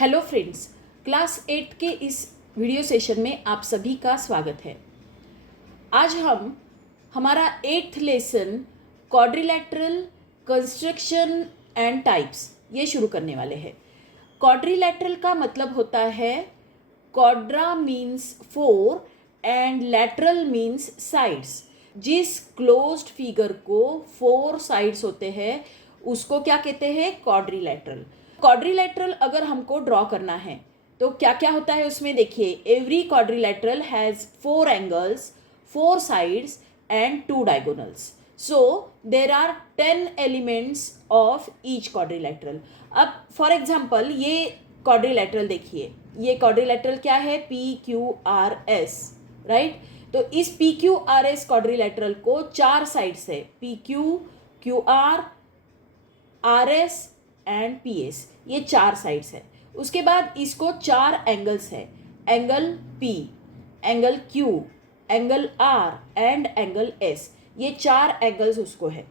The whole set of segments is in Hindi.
हेलो फ्रेंड्स, क्लास 8 के इस वीडियो सेशन में आप सभी का स्वागत है। आज हम हमारा 8th lesson quadrilateral construction and types ये शुरू करने वाले हैं। क्वाड्रिलैटरल का मतलब होता है Quadra means 4 and lateral means sides. जिस क्लोज्ड फिगर को 4 साइड्स होते हैं उसको क्या कहते हैं? क्वाड्रिलैटरल। क्वाड्रिलैटरल अगर हमको ड्रॉ करना है तो क्या क्या होता है उसमें देखिए। Every quadrilateral has 4 angles, 4 sides and 2 diagonals. So there are 10 elements of each quadrilateral. अब फॉर एग्जाम्पल ये क्वाड्रिलैटरल देखिए, ये क्वाड्रिलैटरल क्या है? PQRS, right. तो इस PQRS क्वाड्रिलैटरल को 4 साइड्स है, PQ, QR, RS and PS, ये 4 साइड्स है। उसके बाद इसको 4 एंगल्स है, angle P, angle Q, angle R and angle S, ये 4 एंगल्स उसको है।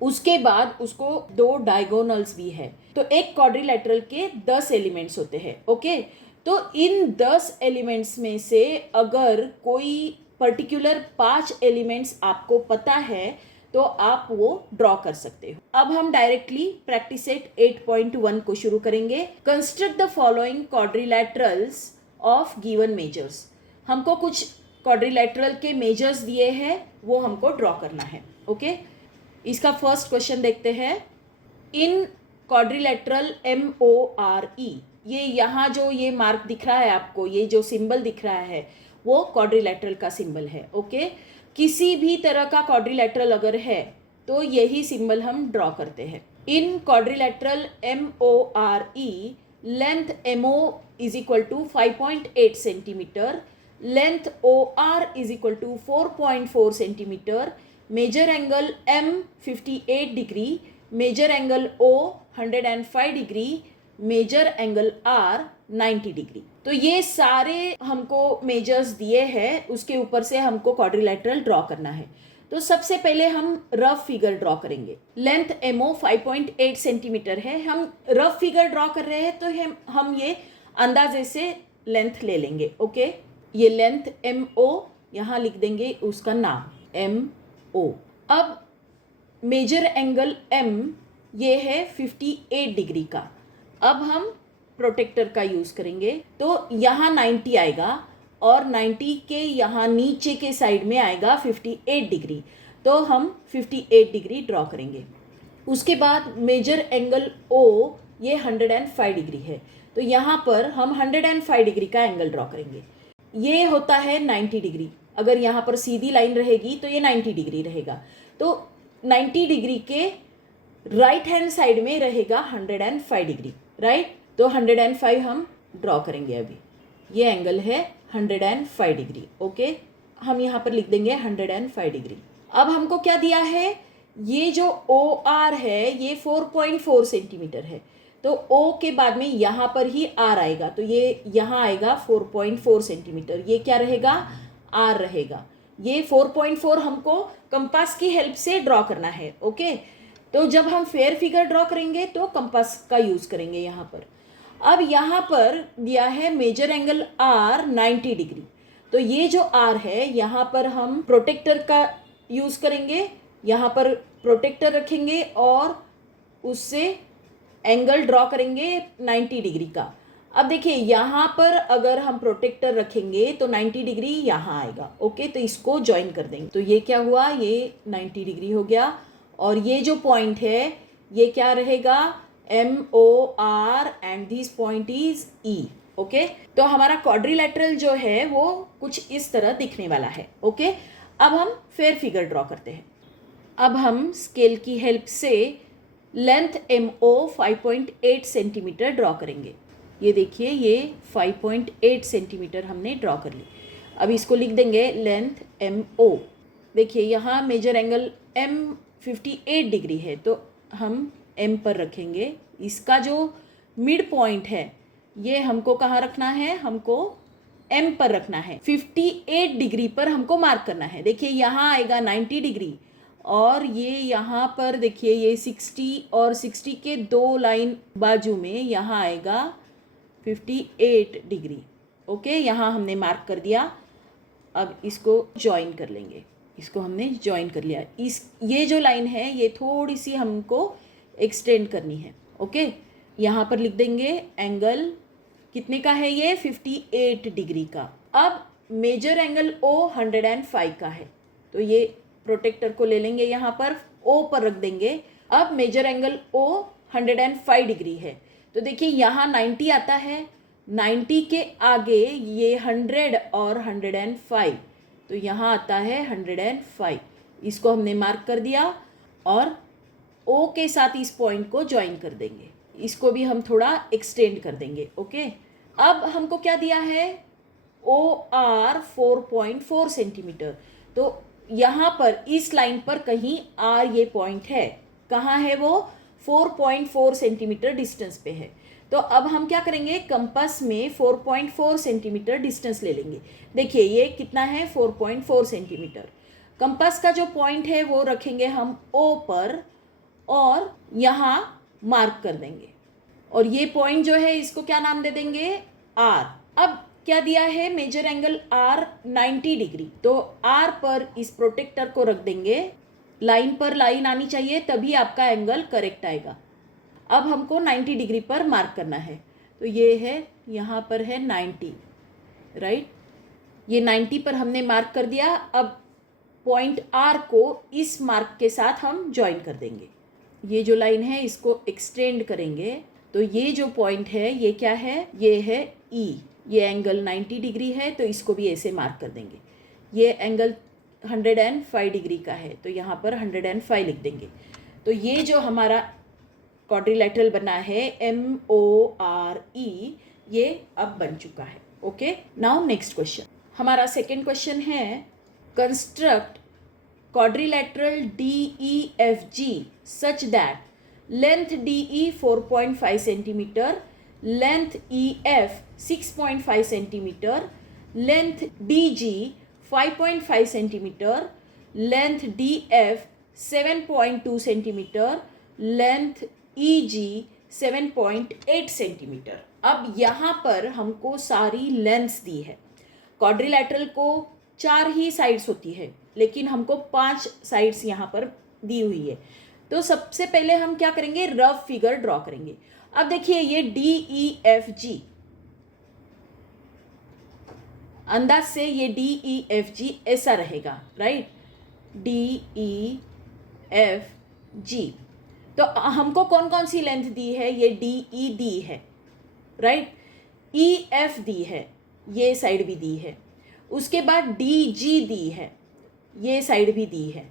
उसके बाद उसको 2 डायगोनल्स भी है। तो एक क्वाड्रिलैटरल के 10 एलिमेंट्स होते हैं। ओके, तो इन 10 एलिमेंट्स में से अगर कोई पर्टिकुलर 5 एलिमेंट्स आपको पता है तो आप वो ड्रॉ कर सकते हो। अब हम डायरेक्टली प्रैक्टिस सेट 8.1 को शुरू करेंगे। Construct the following quadrilaterals of given measures. हमको कुछ क्वाड्रिलैटरल के मेजर्स दिए हैं, वो हमको ड्रॉ करना है। ओके, इसका फर्स्ट क्वेश्चन देखते हैं। इन क्वाड्रिलैटरल MORE, ये यहाँ जो ये मार्क दिख रहा है आपको, ये जो सिंबल दिख रहा है वो क्वाड्रिलैटरल का सिंबल है। ओके, किसी भी तरह का क्वाड्रिलैटरल अगर है तो यही सिंबल हम ड्रॉ करते हैं। In quadrilateral MORE, length MO is equal to 5.8 centimetre, length OR is equal to 4.4 centimetre, measure angle M 58 degree, measure angle O 105 degree, measure angle R 90 degree. तो ये सारे हमको मेजर्स दिए हैं, उसके ऊपर से हमको क्वाड्रिलैटरल ड्रॉ करना है। तो सबसे पहले हम रफ फिगर ड्रॉ करेंगे। लेंथ MO 5.8 सेंटीमीटर है, हम रफ फिगर ड्रॉ कर रहे हैं तो हम ये अंदाजे से लेंथ ले लेंगे। ओके, ये लेंथ MO यहाँ लिख देंगे, उसका नाम MO। अब मेजर एंगल M ये है 58 डिग्री का। अब हम प्रोटेक्टर का यूज़ करेंगे तो यहाँ 90 आएगा और 90 के यहाँ नीचे के साइड में आएगा 58 डिग्री, तो हम 58 डिग्री ड्रॉ करेंगे। उसके बाद मेजर एंगल O ये 105 डिग्री है, तो यहाँ पर हम 105 डिग्री का एंगल ड्रॉ करेंगे। ये होता है 90 डिग्री। अगर यहाँ पर सीधी लाइन रहेगी तो ये 90 डिग्री रहेगा। तो 90 डिग्री के राइट हैंड साइड में रहेगा 105 डिग्री, राइट। तो 105 हम ड्रॉ करेंगे। अभी ये एंगल है 105 डिग्री। ओके, हम यहाँ पर लिख देंगे 105 डिग्री। अब हमको क्या दिया है? ये जो OR है ये 4.4 सेंटीमीटर है, तो O के बाद में यहाँ पर ही R आएगा, तो ये यहाँ आएगा 4.4 सेंटीमीटर। ये क्या रहेगा? R रहेगा। ये 4.4 हमको कंपास की हेल्प से ड्रॉ करना है। ओके, तो जब हम फेयर फिगर ड्रॉ करेंगे तो कंपास का यूज़ करेंगे यहाँ पर। अब यहाँ पर दिया है मेजर एंगल R 90 डिग्री, तो ये जो R है यहाँ पर हम प्रोटेक्टर का यूज़ करेंगे। यहाँ पर प्रोटेक्टर रखेंगे और उससे एंगल ड्रॉ करेंगे 90 डिग्री का। अब देखिए यहाँ पर अगर हम प्रोटेक्टर रखेंगे तो 90 डिग्री यहाँ आएगा। ओके, तो इसको ज्वाइन कर देंगे, तो ये क्या हुआ? ये 90 डिग्री हो गया। और ये जो पॉइंट है ये क्या रहेगा? MOR and this point is E। Okay, तो हमारा क्वाड्रिलैटरल जो है वो कुछ इस तरह दिखने वाला है। ओके, अब हम फेयर फिगर ड्रॉ करते हैं। अब हम स्केल की हेल्प से लेंथ MO 5.8 सेंटीमीटर ड्रॉ करेंगे। ये देखिए, ये 5.8 सेंटीमीटर हमने ड्रॉ कर ली। अब इसको लिख देंगे लेंथ MO। देखिए यहाँ मेजर एंगल M 58 डिग्री है, तो हम M पर रखेंगे। इसका जो मिड पॉइंट है ये हमको कहाँ रखना है? हमको M पर रखना है। 58 डिग्री पर हमको मार्क करना है। देखिए यहाँ आएगा 90 डिग्री और ये यहाँ पर देखिए ये 60 और 60 के दो लाइन बाजू में यहाँ आएगा 58 डिग्री। ओके, यहाँ हमने मार्क कर दिया। अब इसको ज्वाइन कर लेंगे, इसको हमने ज्वाइन कर लिया। ये जो लाइन है ये थोड़ी सी हमको एक्सटेंड करनी है। ओके, यहाँ पर लिख देंगे एंगल कितने का है, ये 58 डिग्री का। अब मेजर एंगल O 105 का है, तो ये प्रोटेक्टर को ले लेंगे, यहाँ पर O पर रख देंगे। अब मेजर एंगल O 105 डिग्री है, तो देखिए यहाँ 90 आता है, 90 के आगे ये 100 और 105, तो यहाँ आता है 105। इसको हमने मार्क कर दिया और O के साथ इस पॉइंट को ज्वाइन कर देंगे। इसको भी हम थोड़ा एक्सटेंड कर देंगे। ओके, अब हमको क्या दिया है, OR 4.4 सेंटीमीटर। तो यहाँ पर इस लाइन पर कहीं R ये पॉइंट है, कहाँ है वो, 4.4 सेंटीमीटर डिस्टेंस पे है। तो अब हम क्या करेंगे, कंपास में 4.4 सेंटीमीटर डिस्टेंस ले लेंगे। देखिए ये कितना है, 4.4 सेंटीमीटर। कंपास का जो पॉइंट है वो रखेंगे हम O पर और यहाँ मार्क कर देंगे, और ये पॉइंट जो है इसको क्या नाम दे देंगे, R। अब क्या दिया है, मेजर एंगल R 90 डिग्री, तो R पर इस प्रोटेक्टर को रख देंगे। लाइन पर लाइन आनी चाहिए, तभी आपका एंगल करेक्ट आएगा। अब हमको 90 डिग्री पर मार्क करना है, तो ये है, यहाँ पर है 90, राइट। ये 90 पर हमने मार्क कर दिया। अब पॉइंट R को इस मार्क के साथ हम ज्वाइन कर देंगे। ये जो लाइन है इसको एक्सटेंड करेंगे, तो ये जो पॉइंट है ये क्या है, ये है E। ये एंगल 90 डिग्री है, तो इसको भी ऐसे मार्क कर देंगे। ये एंगल 105 डिग्री का है, तो यहाँ पर 105 लिख देंगे। तो ये जो हमारा क्वाड्रिलैटरल बना है MORE, ये अब बन चुका है। Okay, now next question. हमारा सेकेंड क्वेश्चन है, construct quadrilateral DEFG such that length DE 4.5 centimeter, length EF 6.5 centimeter, length DG 5.5 centimeter, length DF 7.2 centimeter, length EG 7.8 centimeter। अब यहाँ पर हमको सारी लेंथ्स दी है। क्वाड्रिलैटरल को 4 ही साइड्स होती है, लेकिन हमको 5 साइड्स यहाँ पर दी हुई है। तो सबसे पहले हम क्या करेंगे, रफ फिगर ड्रॉ करेंगे। अब देखिए ये DEFG, अंदाज से ये DEFG ऐसा रहेगा, राइट, DEFG। तो हमको कौन कौन सी लेंथ दी है, ये DE दी है, राइट, EF दी है, ये साइड भी दी है, उसके बाद DG दी है, ये साइड भी दी है,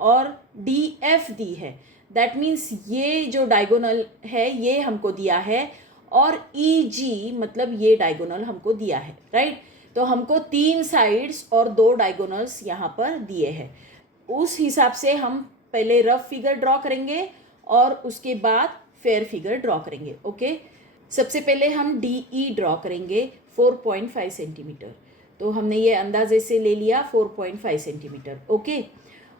और DF दी है। दैट मीन्स ये जो डायगोनल है ये हमको दिया है, और EG मतलब ये डायगोनल हमको दिया है, राइट। तो हमको 3 साइड्स और 2 डायगोनल्स यहाँ पर दिए हैं। उस हिसाब से हम पहले रफ फिगर ड्रॉ करेंगे और उसके बाद फेयर फिगर ड्रॉ करेंगे। ओके, सबसे पहले हम DE ड्रॉ करेंगे 4.5 सेंटीमीटर। तो हमने ये अंदाजे से ले लिया 4.5 सेंटीमीटर। ओके,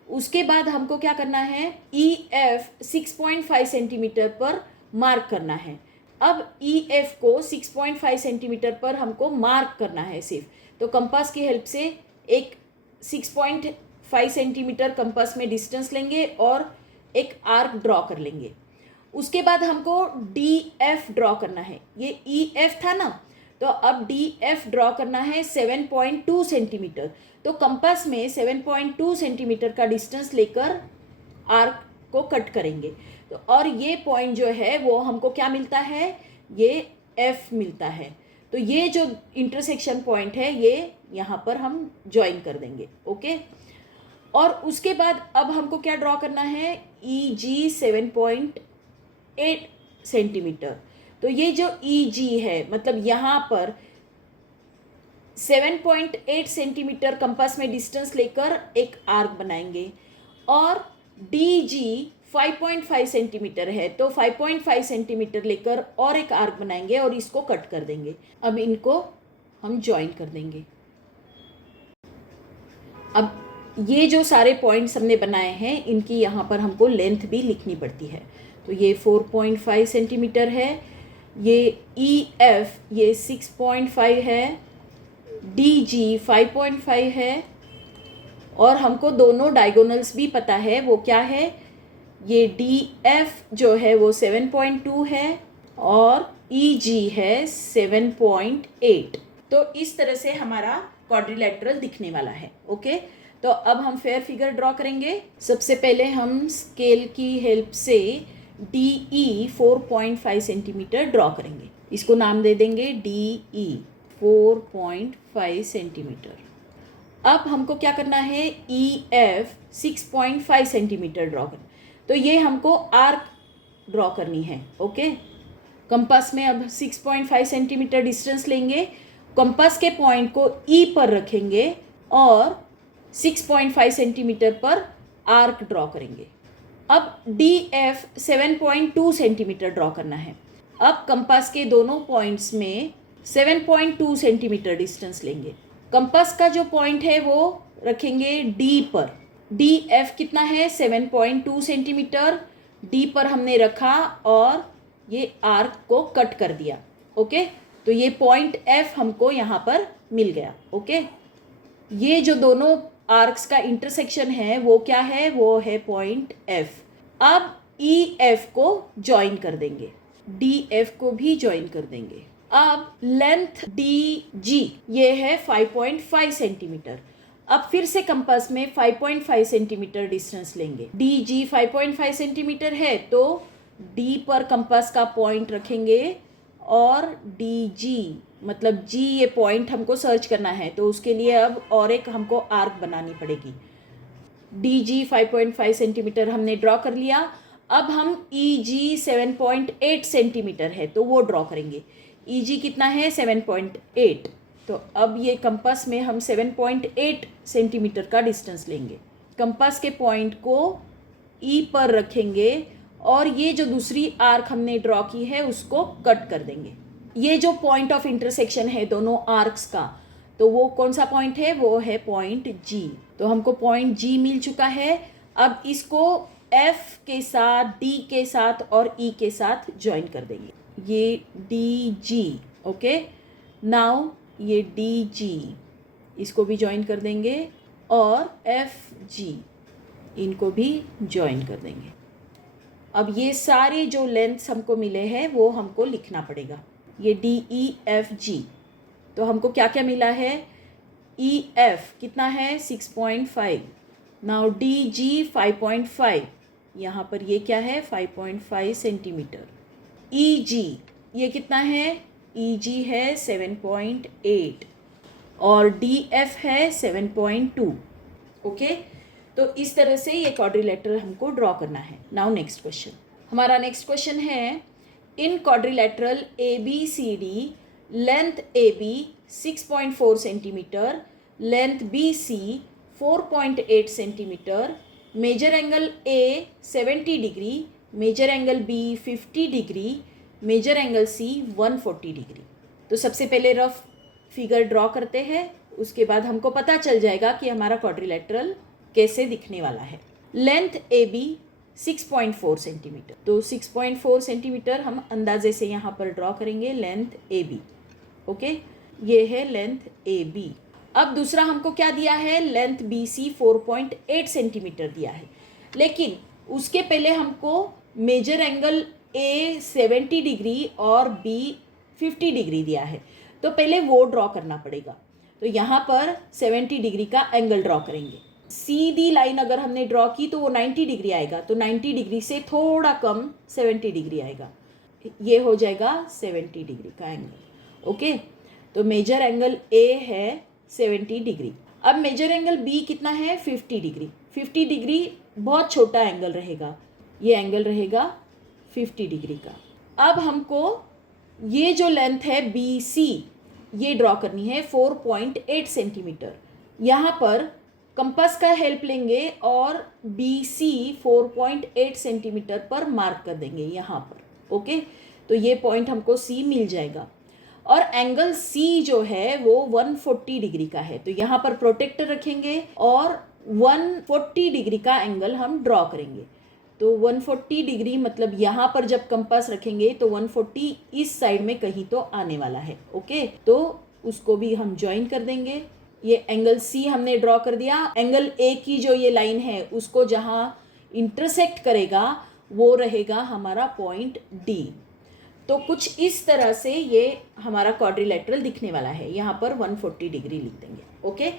उसके बाद हमको क्या करना है, EF 6.5 सेंटीमीटर पर मार्क करना है। अब EF को 6.5 सेंटीमीटर पर हमको मार्क करना है सिर्फ। तो कंपास की हेल्प से एक 6.5 सेंटीमीटर कंपास में डिस्टेंस लेंगे और एक आर्क ड्रॉ कर लेंगे। उसके बाद हमको DF ड्रॉ करना है। ये EF था ना, तो अब DF ड्रॉ करना है 7.2 सेंटीमीटर। तो कंपास में 7.2 सेंटीमीटर का डिस्टेंस लेकर आर्क को कट करेंगे। तो और ये पॉइंट जो है वो हमको क्या मिलता है, ये F मिलता है। तो ये जो इंटरसेक्शन पॉइंट है ये यहाँ पर हम ज्वाइन कर देंगे। ओके, और उसके बाद अब हमको क्या ड्रॉ करना है, EG 7.8 सेंटीमीटर। तो ये जो EG है मतलब यहाँ पर 7.8 सेंटीमीटर कंपास में डिस्टेंस लेकर एक आर्क बनाएंगे, और DG 5.5 सेंटीमीटर है, तो 5.5 सेंटीमीटर लेकर और एक आर्क बनाएंगे और इसको कट कर देंगे। अब इनको हम ज्वाइन कर देंगे। अब ये जो सारे पॉइंट्स हमने बनाए हैं इनकी यहाँ पर हमको लेंथ भी लिखनी पड़ती है। तो ये 4.5 सेंटीमीटर है, ये ई एफ ये 6.5 है, डी जी 5.5 है, और हमको दोनों डायगोनल्स भी पता है वो क्या है, ये डी एफ जो है वो 7.2 है और ई जी है 7.8। तो इस तरह से हमारा क्वाड्रिलेटरल दिखने वाला है। ओके, तो अब हम फेयर फिगर ड्रॉ करेंगे। सबसे पहले हम स्केल की हेल्प से डी ई 4.5 सेंटीमीटर ड्रॉ करेंगे। इसको नाम दे देंगे डी ई 4.5 सेंटीमीटर। अब हमको क्या करना है, ई एफ 6.5 सेंटीमीटर ड्रॉ करना। तो ये हमको आर्क ड्रॉ करनी है। ओके, कंपास में अब 6.5 सेंटीमीटर डिस्टेंस लेंगे, कंपास के पॉइंट को ई पर रखेंगे और 6.5 सेंटीमीटर पर आर्क ड्रॉ करेंगे। अब डी एफ 7.2 सेंटीमीटर ड्रॉ करना है। अब कंपास के दोनों पॉइंट्स में 7.2 सेंटीमीटर डिस्टेंस लेंगे। कंपास का जो पॉइंट है वो रखेंगे डी पर। डी एफ कितना है, 7.2 सेंटीमीटर। डी पर हमने रखा और ये आर्क को कट कर दिया। ओके, तो ये पॉइंट एफ हमको यहाँ पर मिल गया। ओके, ये जो दोनों आर्क्स का इंटरसेक्शन है वो क्या है, वो है पॉइंट एफ। अब ई एफ को ज्वाइन कर देंगे, डी एफ को भी ज्वाइन कर देंगे। अब लेंथ डी जी ये है 5.5 सेंटीमीटर। अब फिर से कंपास में 5.5 सेंटीमीटर डिस्टेंस लेंगे। डी जी 5.5 सेंटीमीटर है तो डी पर कंपास का पॉइंट रखेंगे और डी जी मतलब जी ये पॉइंट हमको सर्च करना है, तो उसके लिए अब और एक हमको आर्क बनानी पड़ेगी। डी जी 5.5 सेंटीमीटर हमने ड्रॉ कर लिया। अब हम ई जी 7.8 सेंटीमीटर है तो वो ड्रॉ करेंगे। ई जी कितना है, 7.8। तो अब ये कंपास में हम 7.8 सेंटीमीटर का डिस्टेंस लेंगे। कंपास के पॉइंट को ई पर रखेंगे और ये जो दूसरी आर्क हमने ड्रॉ की है उसको कट कर देंगे। ये जो पॉइंट ऑफ इंटरसेक्शन है दोनों आर्क्स का, तो वो कौन सा पॉइंट है, वो है पॉइंट जी। तो हमको पॉइंट जी मिल चुका है। अब इसको एफ के साथ, डी के साथ और ई के साथ ज्वाइन कर देंगे। ये डी जी। ओके, नाउ ये डी जी इसको भी ज्वाइन कर देंगे और एफ जी इनको भी ज्वाइन कर देंगे। अब ये सारे जो लेंथ्स हमको मिले हैं वो हमको लिखना पड़ेगा। ये डी ई एफ जी, तो हमको क्या क्या मिला है, ई एफ कितना है 6.5, नाउ डी जी 5.5, यहाँ पर ये क्या है 5.5 सेंटीमीटर। ई जी ये कितना है, ई जी है 7.8 और डी एफ है 7.2। ओके, तो इस तरह से ये क्वाड्रिलेटरल हमको ड्रॉ करना है। नाउ नेक्स्ट क्वेश्चन, हमारा नेक्स्ट क्वेश्चन है, in quadrilateral A B C D length A B 6.4 centimeter, length B C 4.8 centimeter, measure angle A 70 degree, measure angle B 50 degree, measure angle C 140 degree. तो सबसे पहले रफ फिगर ड्रॉ करते हैं, उसके बाद हमको पता चल जाएगा कि हमारा क्वाड्रिलेटरल कैसे दिखने वाला है। लेंथ ए बी 6.4 सेंटीमीटर, तो 6.4 सेंटीमीटर हम अंदाजे से यहाँ पर ड्रॉ करेंगे लेंथ ए बी। ओके, ये है लेंथ ए बी। अब दूसरा हमको क्या दिया है, लेंथ बी सी 4.8 सेंटीमीटर दिया है, लेकिन उसके पहले हमको मेजर एंगल ए 70 डिग्री और बी 50 डिग्री दिया है, तो पहले वो ड्रॉ करना पड़ेगा। तो यहाँ पर 70 डिग्री का एंगल ड्रॉ करेंगे। सीधी लाइन अगर हमने ड्रॉ की तो वो 90 डिग्री आएगा, तो 90 डिग्री से थोड़ा कम 70 डिग्री आएगा, ये हो जाएगा 70 डिग्री का एंगल। ओके, तो मेजर एंगल ए है 70 डिग्री। अब मेजर एंगल बी कितना है 50 डिग्री। 50 डिग्री बहुत छोटा एंगल रहेगा, ये एंगल रहेगा 50 डिग्री का। अब हमको ये जो लेंथ है बी सी ये ड्रॉ करनी है 4.8 सेंटीमीटर। यहाँ पर कंपास का हेल्प लेंगे और बी सी 4.8 सेंटीमीटर पर मार्क कर देंगे यहाँ पर। ओके, तो ये पॉइंट हमको सी मिल जाएगा और एंगल सी जो है वो 140 डिग्री का है, तो यहाँ पर प्रोटेक्टर रखेंगे और 140 डिग्री का एंगल हम ड्रॉ करेंगे। तो 140 डिग्री मतलब यहाँ पर जब कंपास रखेंगे तो 140 इस साइड में कहीं तो आने वाला है। ओके, तो उसको भी हम ज्वाइन कर देंगे। ये एंगल सी हमने ड्रॉ कर दिया। एंगल ए की जो ये लाइन है उसको जहाँ इंटरसेक्ट करेगा वो रहेगा हमारा पॉइंट डी। तो कुछ इस तरह से ये हमारा क्वाड्रिलेटरल दिखने वाला है। यहाँ पर 140 डिग्री लिख देंगे। ओके,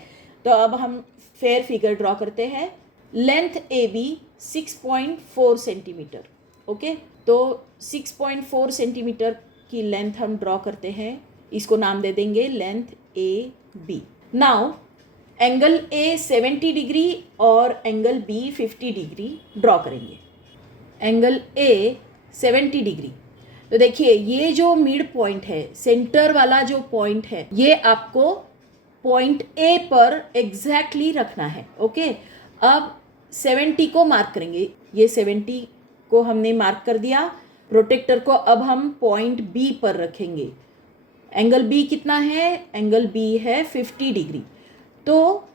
तो अब हम फेयर फिगर ड्रॉ करते हैं। Length A B 6.4 centimetre. Okay, तो 6.4 सेंटीमीटर की लेंथ हम ड्रॉ करते हैं। इसको नाम दे देंगे length A B. Now angle A 70 degree और एंगल बी 50 डिग्री ड्रॉ करेंगे। एंगल ए 70 डिग्री, तो देखिए ये जो मिड पॉइंट है, सेंटर वाला जो पॉइंट है, ये आपको पॉइंट ए पर एग्जैक्टली रखना है। ओके, अब 70 को मार्क करेंगे। ये 70 को हमने मार्क कर दिया। प्रोटेक्टर को अब हम पॉइंट बी पर रखेंगे। एंगल बी कितना है? एंगल बी है 50 डिग्री। तो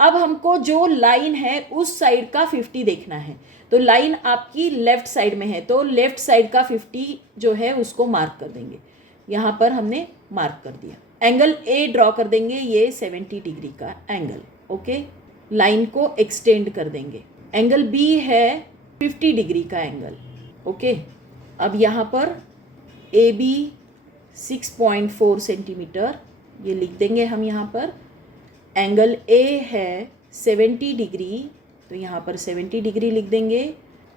अब हमको जो लाइन है उस साइड का 50 देखना है। तो लाइन आपकी लेफ्ट साइड में है, तो लेफ्ट साइड का 50 जो है उसको मार्क कर देंगे। यहाँ पर हमने मार्क कर दिया। एंगल ए ड्रॉ कर देंगे, ये 70 डिग्री का एंगल। ओके, लाइन को एक्सटेंड कर देंगे। एंगल बी है 50 डिग्री का एंगल। ओके, अब यहाँ पर ए बी 6.4 सेंटीमीटर ये लिख देंगे हम यहाँ पर। एंगल ए है 70 डिग्री, तो यहाँ पर 70 डिग्री लिख देंगे।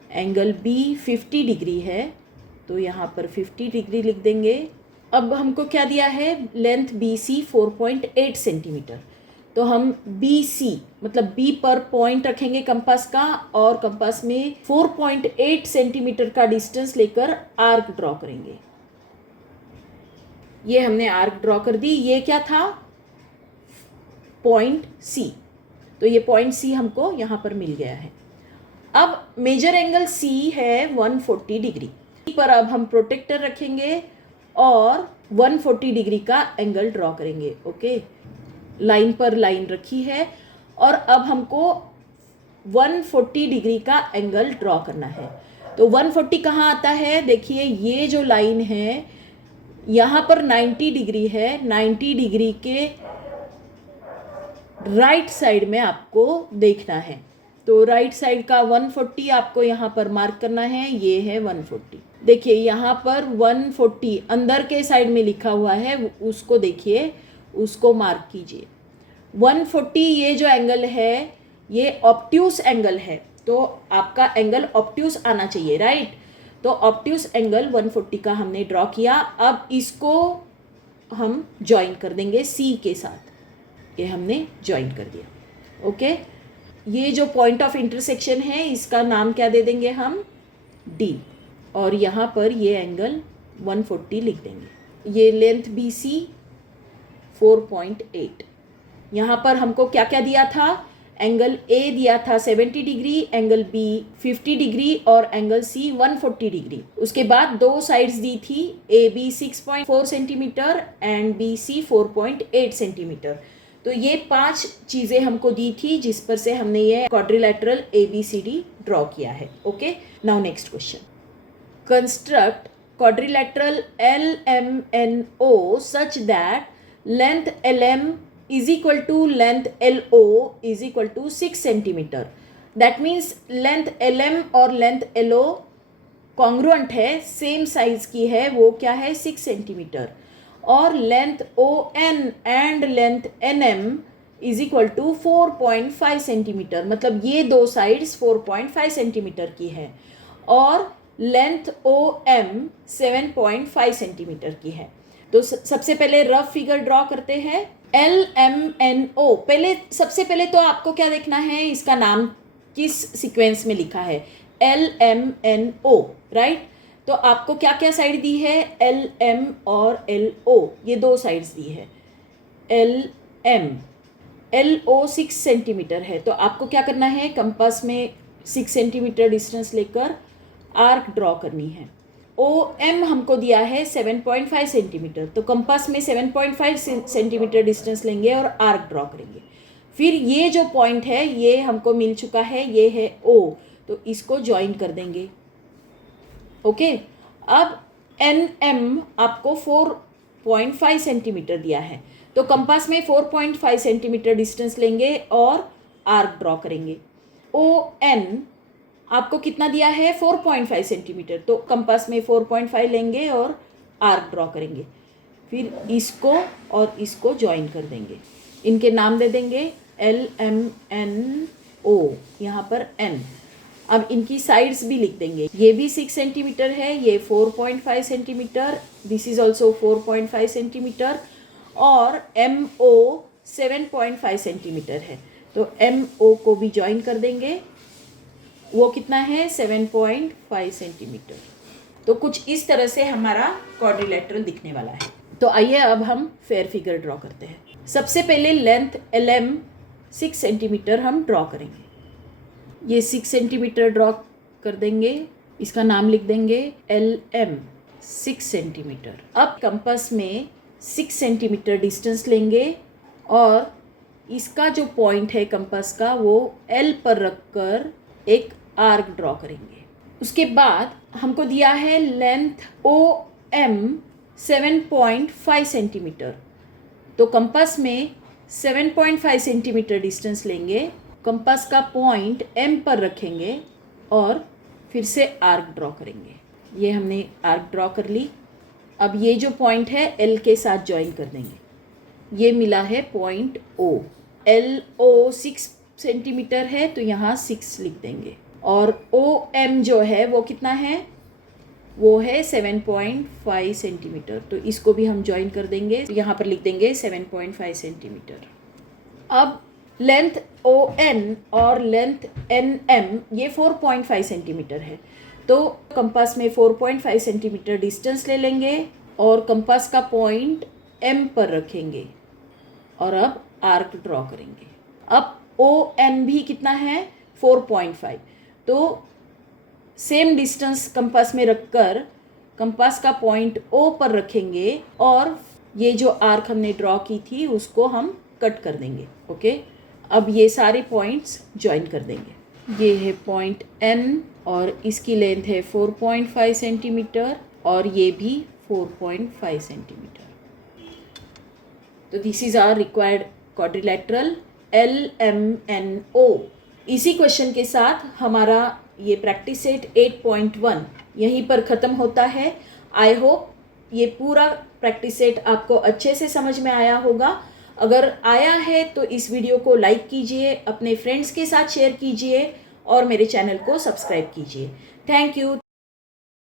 एंगल बी 50 डिग्री है, तो यहाँ पर 50 डिग्री लिख देंगे। अब हमको क्या दिया है? Length B C 4.8 centimetre. तो हम बी सी मतलब बी पर पॉइंट रखेंगे कंपास का, और कंपास में 4.8 सेंटीमीटर का डिस्टेंस लेकर आर्क ड्रॉ करेंगे। ये हमने आर्क ड्रॉ कर दी। ये क्या था? Point C. तो ये पॉइंट सी हमको यहाँ पर मिल गया है। अब मेजर एंगल सी है 140 डिग्री पर। अब हम प्रोटेक्टर रखेंगे और 140 डिग्री का एंगल ड्रॉ करेंगे। ओके, लाइन पर लाइन रखी है और अब हमको 140 डिग्री का एंगल ड्रॉ करना है। तो 140 कहाँ आता है? देखिए ये जो लाइन है यहाँ पर 90 डिग्री है। 90 डिग्री के राइट साइड में आपको देखना है। तो राइट साइड का 140 आपको यहाँ पर मार्क करना है। ये है 140। देखिए यहाँ पर 140 अंदर के साइड में लिखा हुआ है, उसको देखिए, उसको मार्क कीजिए। 140 ये जो एंगल है ये ऑब्ट्यूस एंगल है, तो आपका एंगल ऑब्ट्यूस आना चाहिए, राइट। तो ऑब्ट्यूस एंगल 140 का हमने ड्रॉ किया। अब इसको हम ज्वाइन कर देंगे सी के साथ। ये हमने ज्वाइन कर दिया। ओके, ये जो पॉइंट ऑफ इंटरसेक्शन है इसका नाम क्या दे देंगे हम? डी। और यहाँ पर ये एंगल 140 लिख देंगे। ये लेंथ बी सी 4.8। यहाँ पर हमको क्या क्या दिया था? एंगल ए दिया था 70 डिग्री, एंगल बी 50 डिग्री और एंगल सी 140 डिग्री। उसके बाद दो साइड्स दी थी, A B 6.4 centimetre and B C 4.8 centimetre. तो ये 5 चीज़ें हमको दी थी जिस पर से हमने ये क्वाड्रिलेटरल ABCD ड्रॉ किया है। Okay, now next question. Construct quadrilateral LMNO such that length LM is equal to length LO is equal to 6 centimetre. That means length LM और लेंथ LO कॉन्ग्रुएंट है, सेम साइज की है, वो क्या है? 6 सेंटीमीटर। और length ON and length NM is equal to 4.5 centimetre, मतलब ये दो साइड्स 4.5 सेंटीमीटर की है। और लेंथ OM 7.5 सेंटीमीटर की है। तो सबसे पहले रफ फिगर ड्रॉ करते हैं। LMNO, सबसे पहले तो आपको क्या देखना है? इसका नाम किस सीक्वेंस में लिखा है? LMNO, right. तो आपको क्या क्या साइड दी है? LM और LO, ये दो साइड्स दी है। LO 6 सेंटीमीटर है, तो आपको क्या करना है? कंपास में 6 सेंटीमीटर डिस्टेंस लेकर आर्क ड्रॉ करनी है। OM हमको दिया है 7.5 सेंटीमीटर, तो कंपास में 7.5 सेंटीमीटर डिस्टेंस लेंगे और आर्क ड्रॉ करेंगे। फिर ये जो पॉइंट है ये हमको मिल चुका है, ये है O, तो इसको ज्वाइन कर देंगे। ओके, अब NM आपको 4.5 सेंटीमीटर दिया है, तो कंपास में 4.5 सेंटीमीटर डिस्टेंस लेंगे और आर्क ड्रॉ करेंगे। ON आपको कितना दिया है, 4.5 सेंटीमीटर, तो कंपास में 4.5 लेंगे और आर्क ड्रॉ करेंगे। फिर इसको और इसको ज्वाइन कर देंगे, इनके नाम दे देंगे LMNO, यहाँ पर N। अब इनकी साइड्स भी लिख देंगे, ये भी 6 सेंटीमीटर है, ये 4.5 centimetre, this is also 4.5 centimetre, और MO 7.5 सेंटीमीटर है, तो MO को भी ज्वाइन कर देंगे, वो कितना है 7.5 सेंटीमीटर। तो कुछ इस तरह से हमारा क्वाड्रिलेटरल दिखने वाला है। तो आइए अब हम फेयर फिगर ड्रॉ करते हैं। सबसे पहले लेंथ LM 6 सेंटीमीटर हम ड्रॉ करेंगे, ये 6 सेंटीमीटर ड्रॉ कर देंगे, इसका नाम लिख देंगे LM 6 सेंटीमीटर। अब कंपास में 6 सेंटीमीटर डिस्टेंस लेंगे और इसका जो पॉइंट है कंपास का वो L पर रखकर एक आर्क ड्रॉ करेंगे। उसके बाद हमको दिया है लेंथ OM 7.5 सेंटीमीटर, तो कंपास में 7.5 सेंटीमीटर डिस्टेंस लेंगे, कंपास का पॉइंट M पर रखेंगे और फिर से आर्क ड्रॉ करेंगे। ये हमने आर्क ड्रॉ कर ली। अब ये जो पॉइंट है L के साथ ज्वाइन कर देंगे, ये मिला है पॉइंट O। LO 6 सेंटीमीटर है, तो यहाँ 6 लिख देंगे, और OM जो है वो कितना है, वो है 7.5 सेंटीमीटर, तो इसको भी हम ज्वाइन कर देंगे, तो यहाँ पर लिख देंगे 7.5 सेंटीमीटर। अब लेंथ ON और लेंथ NM ये 4.5 सेंटीमीटर है, तो कंपास में 4.5 सेंटीमीटर डिस्टेंस ले लेंगे और कंपास का पॉइंट M पर रखेंगे और अब आर्क ड्रॉ करेंगे। अब ON भी कितना है 4.5, तो सेम डिस्टेंस कंपास में रखकर कंपास का पॉइंट O पर रखेंगे और ये जो आर्क हमने ड्रॉ की थी उसको हम कट कर देंगे। ओके, अब ये सारे पॉइंट्स ज्वाइन कर देंगे। ये है पॉइंट N और इसकी लेंथ है 4.5 सेंटीमीटर और ये भी 4.5 सेंटीमीटर। तो this is our required quadrilateral LMNO। इसी क्वेश्चन के साथ हमारा ये प्रैक्टिस सेट 8.1 यहीं पर ख़त्म होता है। आई होप ये पूरा प्रैक्टिस सेट आपको अच्छे से समझ में आया होगा। अगर आया है तो इस वीडियो को लाइक कीजिए, अपने फ्रेंड्स के साथ शेयर कीजिए और मेरे चैनल को सब्सक्राइब कीजिए। Thank you.